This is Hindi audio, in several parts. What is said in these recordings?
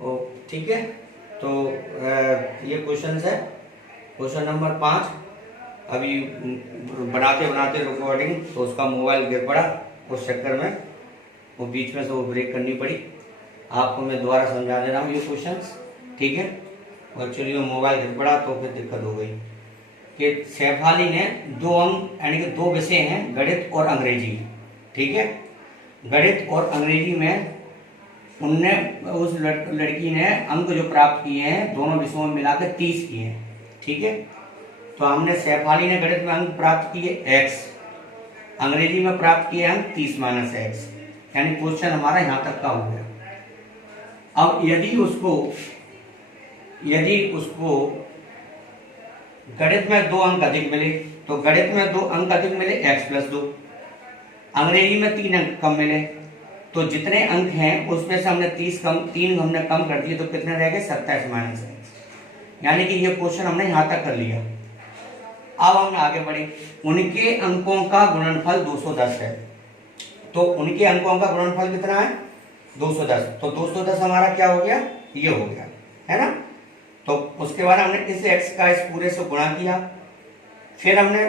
ओ ठीक है। तो ये क्वेश्चन है, क्वेश्चन नंबर 5। अभी बनाते बनाते रिकॉर्डिंग तो उसका मोबाइल गिर पड़ा, उस चक्कर में वो बीच में से वो ब्रेक करनी पड़ी। आपको मैं दोबारा समझा दे रहा हूँ ये क्वेश्चंस, ठीक है। और एक्चुअली वो मोबाइल गिर पड़ा तो फिर दिक्कत हो गई कि शेफाली ने दो अंक यानी कि दो विषय हैं, गणित और अंग्रेजी, ठीक है। गणित और अंग्रेजी में उनने उस लड़की ने अंक जो प्राप्त किए हैं दोनों विषयों में मिलाकर 30 किए हैं, ठीक है। तो हमने शेफाली ने गणित में अंक प्राप्त किए x, अंग्रेजी में प्राप्त किए अंक 30 माइनस x, यानी क्वेश्चन हमारा यहां तक का हो गया। अब यदि उसको गणित में 2 अंक अधिक मिले, तो गणित में 2 अंक अधिक मिले x प्लस 2, अंग्रेजी में 3 अंक कम मिले, तो जितने अंक हैं उसमें से हमने 3 हमने कम कर दिए, तो कितने रह गए 27 माइनस x, यानी कि ये क्वेश्चन हमने यहां तक कर लिया। अब हम आगे बढ़े, उनके अंकों का गुणनफल 210 है, तो उनके अंकों का गुणनफल कितना है 210, तो 210 हमारा क्या हो गया, ये हो गया, है ना। तो उसके बाद हमने इस x का इस पूरे से गुणा किया, फिर हमने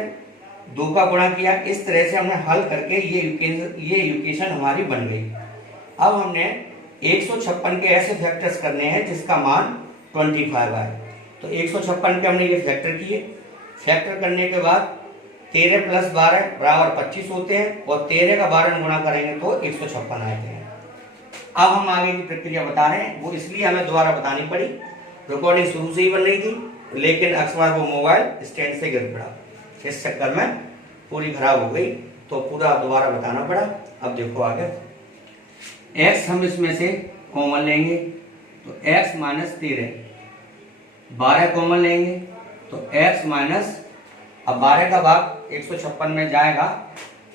2 का गुणा किया, इस तरह से हमने हल करके ये इक्वेशन हमारी बन गई। अब हमने 156 के ऐसे फैक्टर्स करने हैं जिसका मान 25 है, तो 156 के हमने ये फैक्टर किए, फैक्टर करने के बाद 13 प्लस 12 बराबर 25 होते हैं, और 13 का 12 में गुणा करेंगे तो 156 आते हैं। अब हम आगे की प्रक्रिया बता रहे हैं, वो इसलिए हमें दोबारा बतानी पड़ी, रिकॉर्डिंग शुरू से ही बन रही थी लेकिन अक्सर वो मोबाइल स्टैंड से गिर पड़ा, इस चक्कर में पूरी खराब हो गई, तो पूरा दोबारा बताना पड़ा। अब देखो आगे, x हम इसमें से कॉमन लेंगे तो x माइनस 13, 12 कॉमन लेंगे तो x माइनस, अब 12 का भाग 156 में जाएगा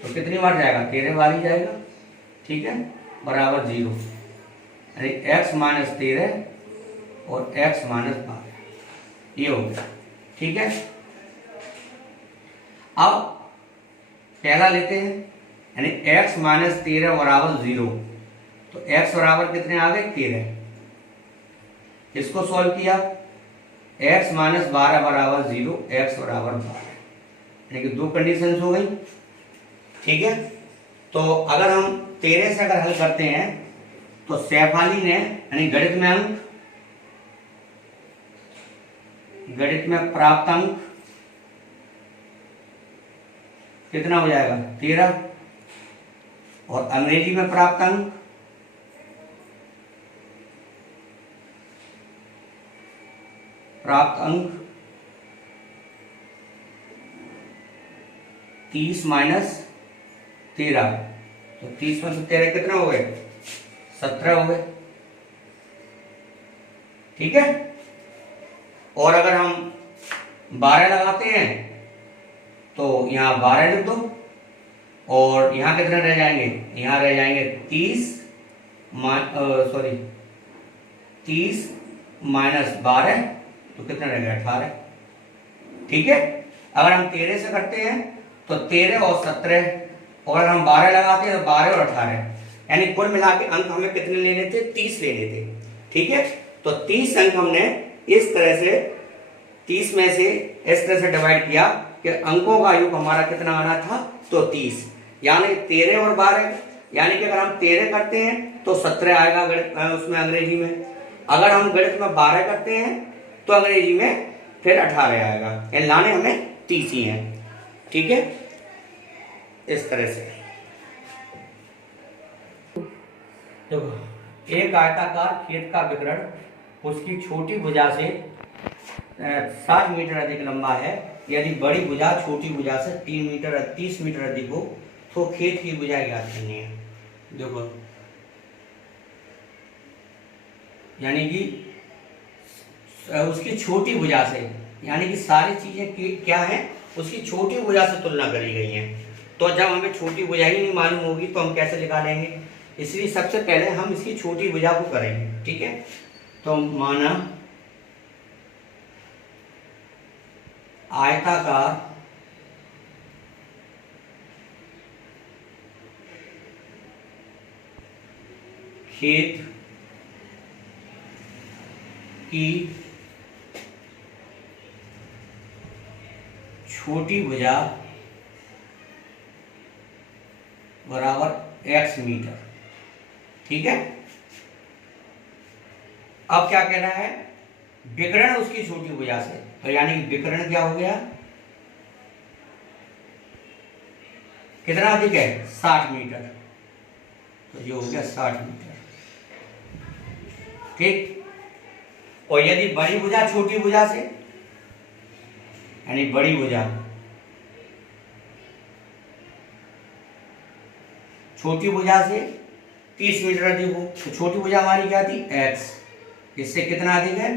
तो कितनी बार जाएगा, 13 बार ही जाएगा, ठीक है, बराबर 0, यानी x माइनस 13 और x माइनस 12, ये हो गया, ठीक है। अब पहला लेते हैं, यानी x माइनस 13 बराबर 0, तो x बराबर कितने आ गए 13, इसको सॉल्व किया, x माइनस 12 बराबर 0, x बराबर 12, यानी कि 2 कंडीशंस हो गई, ठीक है। तो अगर हम 13 से अगर हल करते हैं तो शेफाली ने यानी गणित में प्राप्त अंक कितना हो जाएगा 13, और अंग्रेजी में प्राप्त अंक प्राप्त अंक 30 माइनस 13, तो 30 में से 13 कितने हो गए 17 हो गए, ठीक है। और अगर हम 12 लगाते हैं तो यहाँ 12 लिख दो, और यहाँ कितने रह जाएंगे, यहाँ रह जाएंगे 30 माइनस 12, तो कितने रह गए 18, ठीक है। अगर हम 13 से करते हैं तो 13 और 17, और अगर हम 12 लगाते हैं तो 12 और 18, यानी कुल मिला के अंक हमें कितने लेने थे 30 लेने थे, ठीक है। तो 30 अंक हमने इस तरह से 30 में से इस तरह से डिवाइड किया कि अंकों का योग हमारा कितना आना था, तो 30, यानी 13 और 12, यानी कि अगर हम 13 करते हैं तो 17 आएगा गणित उसमें अंग्रेजी में, अगर हम गणित में 12 करते हैं तो अंग्रेजी में फिर 18 आएगा, यानी लाने हमें 30 ही हैं, ठीक है। इस तरह से देखो, एक आयताकार खेत का विकर्ण उसकी छोटी भुजा से 60 मीटर अधिक लंबा है, यदि बड़ी भुजा छोटी भुजा से 30 मीटर अधिक हो तो खेत की भुजा ज्ञात करनी है। देखो, यानी कि उसकी छोटी भुजा से, यानी कि सारी चीजें क्या है उसकी छोटी भुजा से तुलना करी गई है, तो जब हमें छोटी भुजा ही नहीं मालूम होगी तो हम कैसे निकालेंगे, इसलिए सबसे पहले हम इसकी छोटी भुजा को करेंगे, ठीक है। तो माना आयताकार खेत की छोटी भुजा बराबर x मीटर। ठीक है, अब क्या कहना है, विकर्ण उसकी छोटी भुजा से, तो यानी कि विकर्ण क्या हो गया, कितना अधिक है, 60 मीटर, तो ये हो गया 60 मीटर। ठीक, और यदि बड़ी भुजा छोटी भुजा से, यानी बड़ी भुजा छोटी भुजा से 30 मीटर अधिक हो, तो छोटी भुजा हमारी क्या थी, x, इससे कितना अधिक है,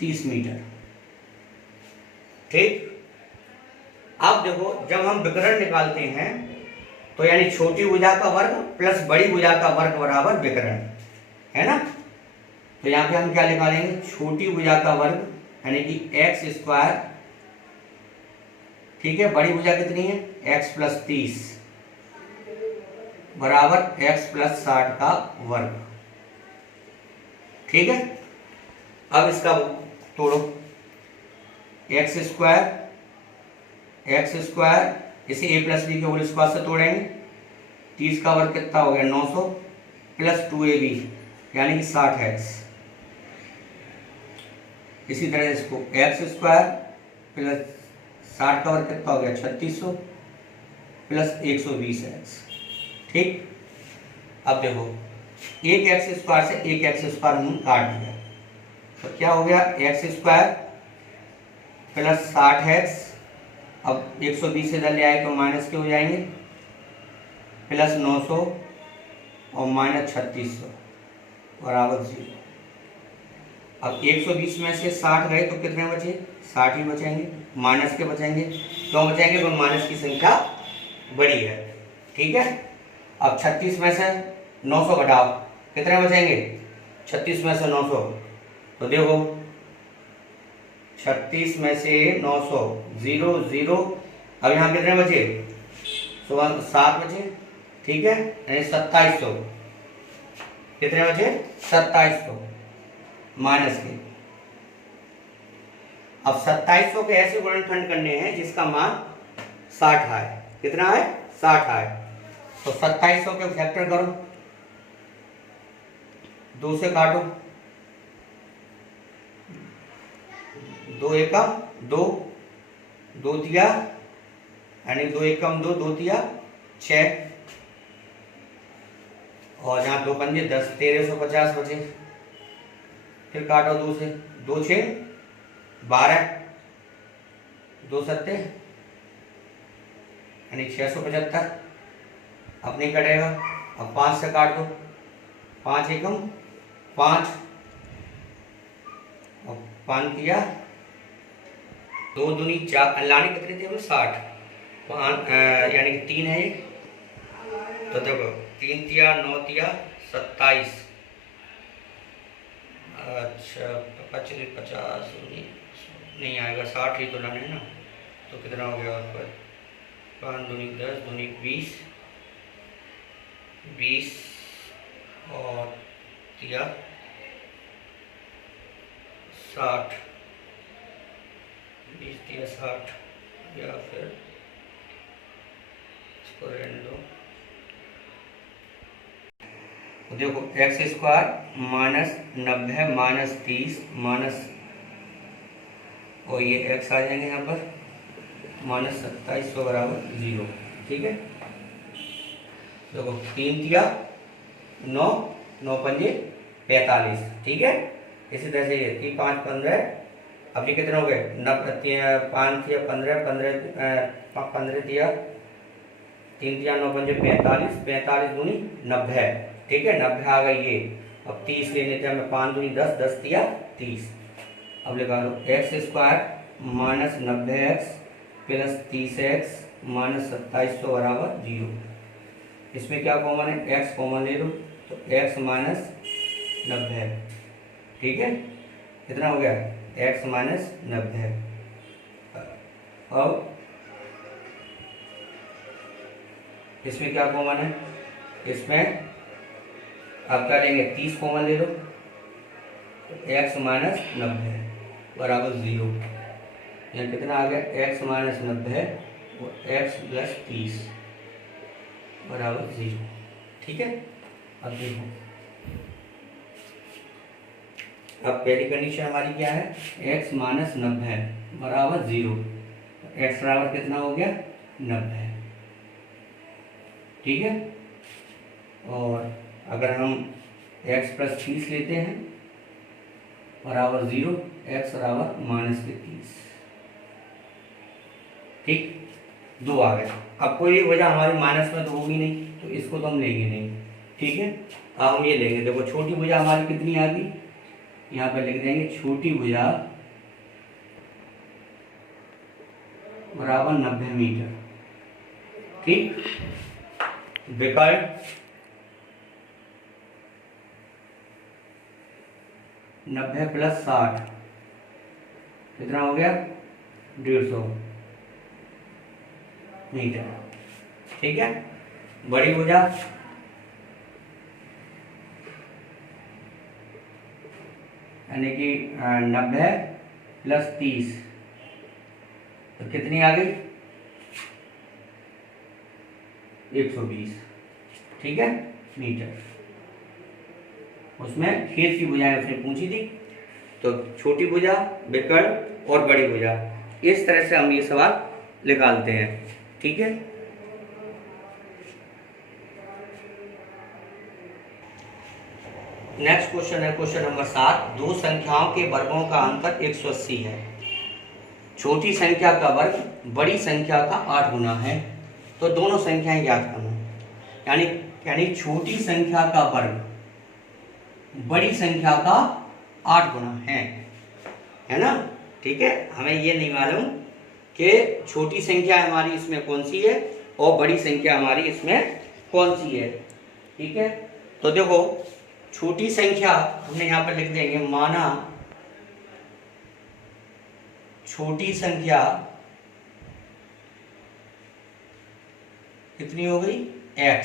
30 मीटर। ठीक, अब देखो जब हम विकर्ण निकालते हैं तो यानी छोटी भुजा का वर्ग प्लस बड़ी भुजा का वर्ग बराबर विकर्ण, है ना। तो यहां पे हम क्या निकालेंगे, छोटी भुजा का वर्ग यानी कि एक्स स्क्वायर, ठीक है, बड़ी भुजा कितनी है, x प्लस 30 बराबर x प्लस 60 का वर्ग। ठीक है, अब इसका तोड़ो, एक्स स्क्वायर इसे a प्लस बी के होल स्क्वायर से तोड़ेंगे, 30 का वर्ग कितना हो गया, 900 प्लस 2ab यानी कि 60x। इसी तरह इसको एक्स स्क्वायर प्लस 60 का वर्ग कितना हो गया, 3600 प्लस 120x। ठीक, अब देखो एक एक्स स्क्वायर से एक एक्स स्क्वायर हम काट दिया, तो क्या हो गया, एक्स स्क्वायर प्लस 60x, अब 120 इधर ले आए तो माइनस के हो जाएंगे, प्लस 900 और माइनस 3600 बराबर 0। अब 120 में से 60 गए तो कितने बचे, 60 ही बचेंगे, माइनस के बचेंगे, क्यों बचेंगे, क्योंकि माइनस की संख्या बड़ी है। ठीक है, अब 36 में से 900 घटाओ, कितने बचेंगे, 36 में से 900, तो देखो 36 में से 900 0 0, अब यहाँ कितने बचे, 7 बचे। ठीक है, यानी 2700, कितने बचे, 2700 माइनस के। अब 2700 के ऐसे गुणनखंड करने हैं जिसका मान 60 है, कितना है, 60 है, तो 2700 के फैक्टर करो, 2 से काटो, 2 एकम 2, 2 तिया यानी 2 एकम 2, 2 तिया 6, और यहाँ 2 पंजे 10, 1350 बचे, फिर काटो 2 से, 2 6 12, 2 सत्ते यानी 675, अब नहीं कटेगा। अब 5 से काट दो, 5 एकम 5, और 5 तिया 2 दूनी 4, लाने कितने थे हमें, 60, 5 यानी कि 3 है ये, तो देखो 3 तिया 9 तिया 27, अच्छा 50 नहीं आएगा, 60 ही तो लाना है ना, तो कितना हो गया, और पर 5 दूनी 10, दूनी 20, 20 और तिया 60, 20 तिया 60, या फिर इसको रहने दो, तो देखो x square minus 90 minus 30 minus, और ये एक्स आ जाएंगे यहाँ पर माइनस 2700 बराबर 0। ठीक है, देखो 3 तिया 9, 9 पंजे 45। ठीक है, इसी तरह से ये 3 5 15, अब ये कितने हो गए, 5 तिया 15, 15 तिया 3 तिया 9 पंजे 45, 45 दूनी 90। ठीक है, 90 आ गई ये, अब 30 ले लेते हैं, 5 दूनी 10, 10 तिया 30। अब लगा लो X square minus 90x plus 30x minus 2700 बराबर 0। इसमें क्या कॉमन है, x कॉमन ले लो, तो x माइनस 90। ठीक है, कितना हो गया, x माइनस 90। अब इसमें क्या कॉमन है, इसमें आप क्या लेंगे, 30 कॉमन ले लो, तो x माइनस 90 बराबर 0। यहाँ कितना आ गया, x माइनस 90 और x प्लस 30 बराबर 0। ठीक है, अब देखो, अब पहली कंडीशन हमारी क्या है, x माइनस 90 बराबर 0। x बराबर कितना हो गया, 90। ठीक है, और अगर हम x प्लस 30 लेते हैं बराबर 0, x बराबर माइनस के 30। ठीक, दो आ गए। अब कोई वजह हमारी माइनस में तो होगी नहीं, तो इसको तो हम लेंगे नहीं। ठीक है, अब हम ये लेंगे, देखो छोटी भुजा हमारी कितनी आ गई, यहाँ पर लिख देंगे छोटी भुजा बराबर 90 मीटर। ठीक, विकर्ण 90 प्लस 60 कितना हो गया, 150 मीटर। ठीक है, बड़ी भुजा यानी कि 90 प्लस 30 तो कितनी आ गई, 120। ठीक है, मीटर। उसमें खेत की भुजाएं उसने पूछी थी, तो छोटी भुजा, विकर्ण और बड़ी भुजा, इस तरह से हम ये सवाल निकालते हैं। ठीक है, नेक्स्ट क्वेश्चन है क्वेश्चन नंबर 7। दो संख्याओं के वर्गों का अंतर 180 है। छोटी संख्या का वर्ग बड़ी संख्या का 8 गुना है, तो दोनों संख्याएं ज्ञात करना। यानी यानी छोटी संख्या का वर्ग बड़ी संख्या का 8 गुना है ना। ठीक है, हमें ये नहीं मालूम कि छोटी संख्या हमारी इसमें कौन सी है और बड़ी संख्या हमारी इसमें कौन सी है। ठीक है, तो देखो छोटी संख्या हमने यहाँ पर लिख देंगे, माना छोटी संख्या कितनी हो गई, x।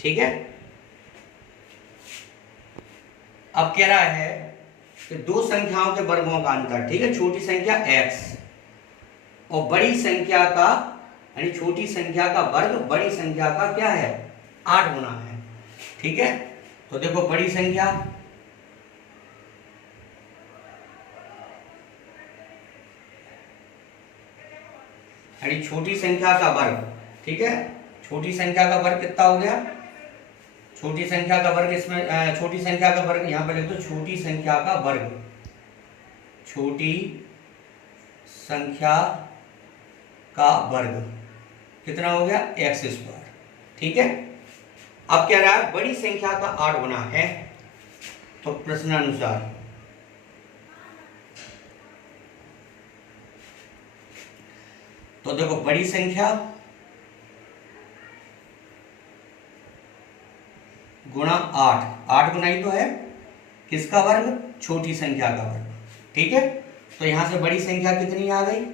ठीक है, अब कह रहा है कि दो संख्याओं के वर्गों का अंतर। ठीक है, छोटी संख्या x और बड़ी संख्या का, यानी छोटी संख्या का वर्ग बड़ी संख्या का क्या है, 8 गुना है। ठीक है, तो देखो बड़ी संख्या यानी छोटी संख्या का वर्ग। ठीक है, छोटी संख्या का वर्ग कितना हो गया, छोटी संख्या का वर्ग इसमें छोटी संख्या का वर्ग यहां पर लिख दो, छोटी संख्या का वर्ग, छोटी संख्या का वर्ग कितना हो गया, x²। ठीक है, अब क्या रहा है, बड़ी संख्या का 8 गुना है, तो प्रश्नानुसार तो देखो बड़ी संख्या गुणा 8 गुना ही तो है किसका वर्ग, छोटी संख्या का वर्ग। ठीक है, तो यहां से बड़ी संख्या कितनी आ गई,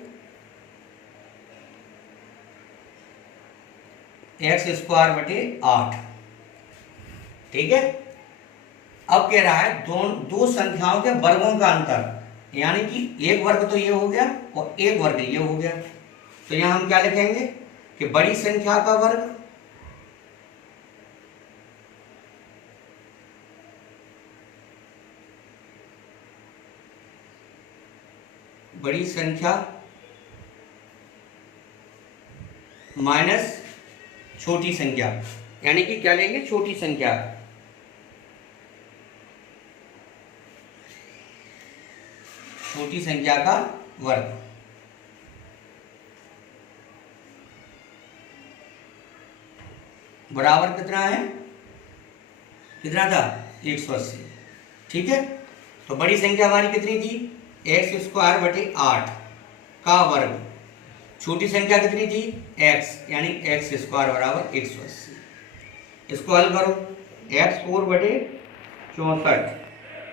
x²/8। ठीक है, अब कह रहा है दो संख्याओं के वर्गों का अंतर, यानी कि एक वर्ग तो ये हो गया और एक वर्ग ये हो गया, तो यहां हम क्या लिखेंगे कि बड़ी संख्या का वर्ग बड़ी संख्या माइनस छोटी संख्या, यानी कि क्या लेंगे, छोटी संख्या, छोटी संख्या का वर्ग बराबर कितना है, कितना था, 180। ठीक है, तो बड़ी संख्या हमारी कितनी थी, x²/8 का वर्ग, छोटी संख्या कितनी थी, x, यानी x² बराबर 180। इसको हल करो, x4/64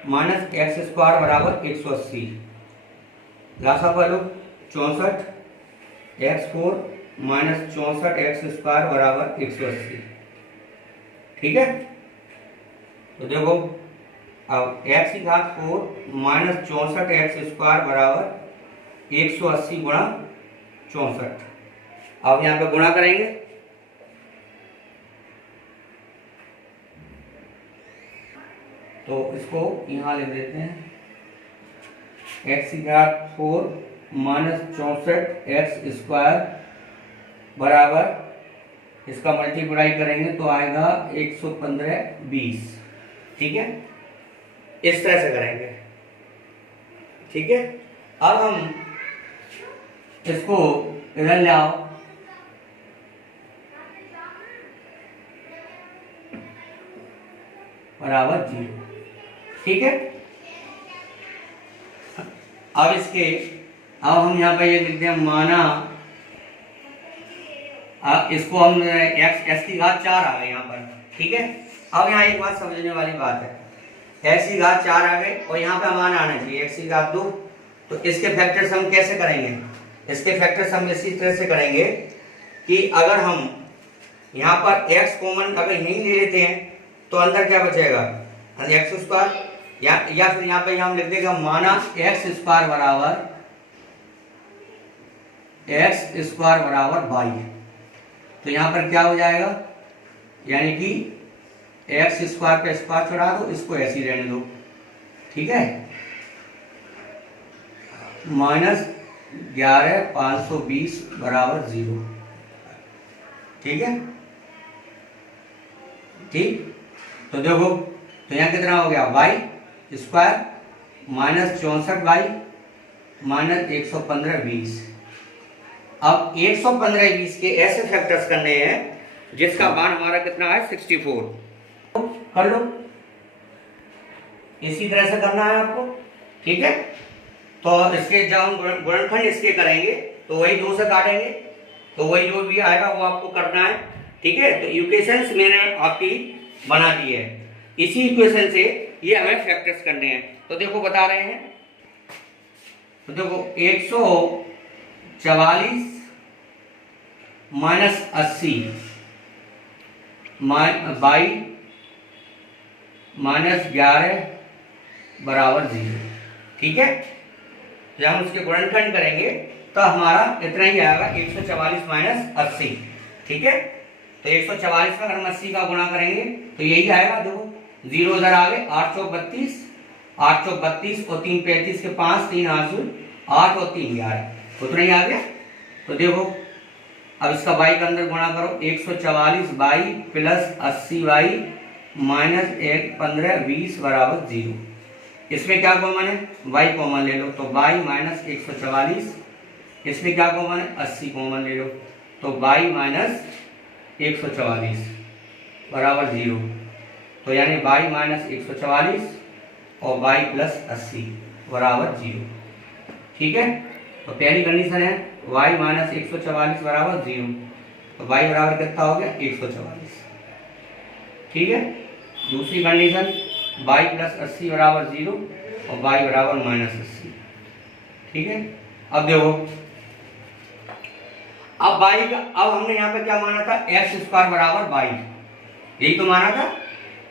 माइनस x² बराबर 180, लासाफल 64, x4 माइनस 64 x² बराबर 180। ठीक है, तो देखो अब एक्स की घात 4 माइनस 64 एक्स स्क्वायर बराबर 180 गुणा 64। अब यहाँ पे गुणा करेंगे, तो इसको यहाँ लिख देते हैं, एक्स की घात 4 माइनस 64 एक्स स्क्वायर बराबर, इसका मल्टीप्लाई करेंगे तो आएगा 115 20। ठीक है, इस तरह से करेंगे। ठीक है, अब हम इसको इधर ले आओ, बराबर 0। ठीक है, अब हम यहाँ पे ये लिखते हैं माना, अब इसको हम एक्स की घात 4 आ गए यहाँ पर। ठीक है, अब यहाँ एक बात समझने वाली बात है, एक्स की घात 4 आ गए और यहाँ पे मान आना चाहिए एक्स की घात 2। तो इसके फैक्टर्स हम कैसे करेंगे? इसके फैक्टर्स हम इसी तरह से करेंगे कि अगर हम यहाँ पर x कॉमन अगर यहीं ले लेते हैं तो अंदर क्या बचेगा, एक्स स्क्वायर, या फिर यहाँ पे हम लिख देगा माना एक्स स्क्वायर बराबर बाई। तो यहाँ पर क्या हो जाएगा, यानी कि एक्स स्क्वायर पे स्क्वायर छोड़ा दो, इसको ऐसे ही रहने दो। ठीक है, माइनस 11,520 बराबर 0। ठीक है, ठीक, तो देखो, तो यहाँ कितना हो गया, y square minus 64 y minus 115 20। अब 115 20 के ऐसे फैक्टर्स करने हैं जिसका मान हमारा कितना है 64। कर लो, इसी तरह से करना है आपको। ठीक है, तो इसके जब हम गुणनखंड इसके करेंगे तो वही 2 से काटेंगे, तो वही जो भी आएगा वो आपको करना है। ठीक है, तो इक्वेशंस मैंने आपकी बना दी है, इसी इक्वेशन से ये हमें फैक्टर्स करने हैं। तो देखो बता रहे हैं, तो देखो 144 माइनस 80 बाई माइनस 11 बराबर 0। ठीक है, जब हम उसके गुणनखंड करेंगे तो हमारा इतना ही आएगा 144 माइनस 80। ठीक है, तो 144 में अगर हम 80 का गुणा करेंगे तो यही आएगा। देखो 0 इधर आ गए, 8 चौक 32, 8 चौक 32 और 3 35 के 5, 3 8 और 3 11, उतना ही आ गया। तो देखो अब इसका बाई के अंदर गुणा करो, 144 बाई प्लस 80 बाई माइनस 15 20 बराबर 0। इसमें क्या कॉमन है, y कॉमन ले लो, तो y माइनस 144, इसमें क्या कॉमन है 80 कॉमन ले लो, तो y माइनस 144 बराबर 0। तो यानी y माइनस 144 और y प्लस 80 बराबर 0। ठीक है, तो पहली कंडीशन है y माइनस 144 बराबर 0, तो y बराबर कितना हो गया 144। ठीक है, दूसरी कंडीशन y प्लस 80 बराबर 0 और y बराबर माइनस 80। ठीक है, अब देखो, अब y का, अब हमने यहाँ पे क्या माना था, एक्स स्क्वायर बराबर y, यही तो माना था।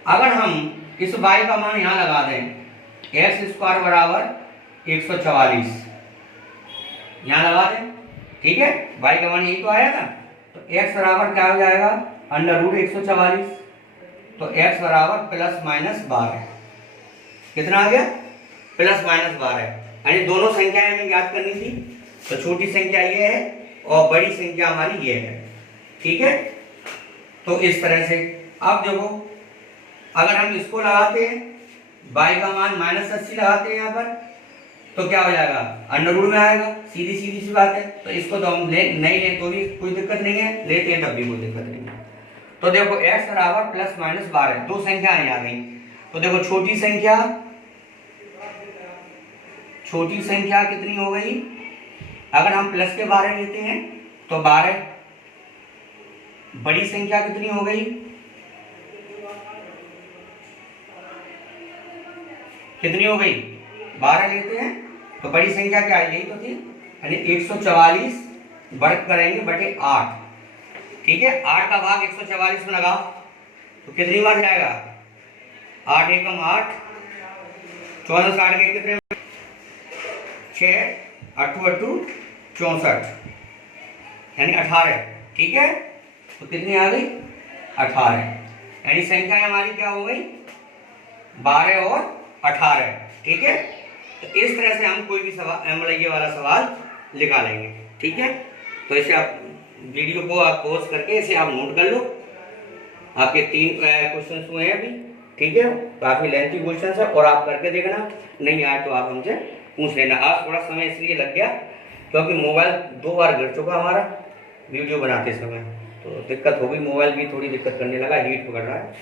अगर हम इस y का मान यहाँ लगा दें, एक्स स्क्वायर बराबर 144 यहाँ लगा दें। ठीक है, y का मान यही तो आया था, तो x बराबर क्या हो जाएगा, अंडर रूट 144, तो x बराबर प्लस माइनस 12। कितना आ गया, प्लस माइनस 12। यानी दोनों संख्याएं हमें ज्ञात करनी थी, तो छोटी संख्या ये है और बड़ी संख्या हमारी ये है। ठीक है, तो इस तरह से अब देखो, अगर हम इसको लगाते हैं, y का मान माइनस 80 लगाते हैं यहाँ पर, तो क्या हो जाएगा, अंडर रूट में आएगा, सीधी सीधी सी बात है। तो इसको तो हम नहीं ले तो भी कोई दिक्कत नहीं है, लेते हैं तब भी कोई दिक्कत नहीं है। तो देखो x बराबर प्लस माइनस 12, दो संख्याएं आ गई। तो देखो छोटी संख्या कितनी हो गई, अगर हम प्लस के 12 लेते हैं तो 12, बड़ी संख्या कितनी हो गई, कितनी हो गई 12 लेते हैं तो बड़ी संख्या क्या है, यही तो थी, यानी 144 वर्ग करेंगे बटे 8। ठीक है, 8 का भाग 144 में लगाओ तो कितनी बार जाएगा, 8 एकम 8 64 के कितने, 6 8 8 64 यानी 18। ठीक है, तो कितनी आ गई, 18। यानी संख्या हमारी क्या हो गई, 12 और 18। ठीक है, तो इस तरह से हम कोई भी सवाल, मतलब ये वाला सवाल निकालेंगे। ठीक है, तो इसे आप वीडियो को आप पॉज करके इसे आप नोट कर लो। आपके 3 क्वेश्चन हुए हैं अभी। ठीक है, काफी लेंथी क्वेश्चन है और आप करके देखना, नहीं आए तो आप हमसे पूछ लेना। आज थोड़ा समय इसलिए लग गया क्योंकि मोबाइल 2 बार गिर चुका हमारा वीडियो बनाते समय, तो दिक्कत हो गई, मोबाइल भी थोड़ी दिक्कत करने लगा, हीट पकड़ रहा है।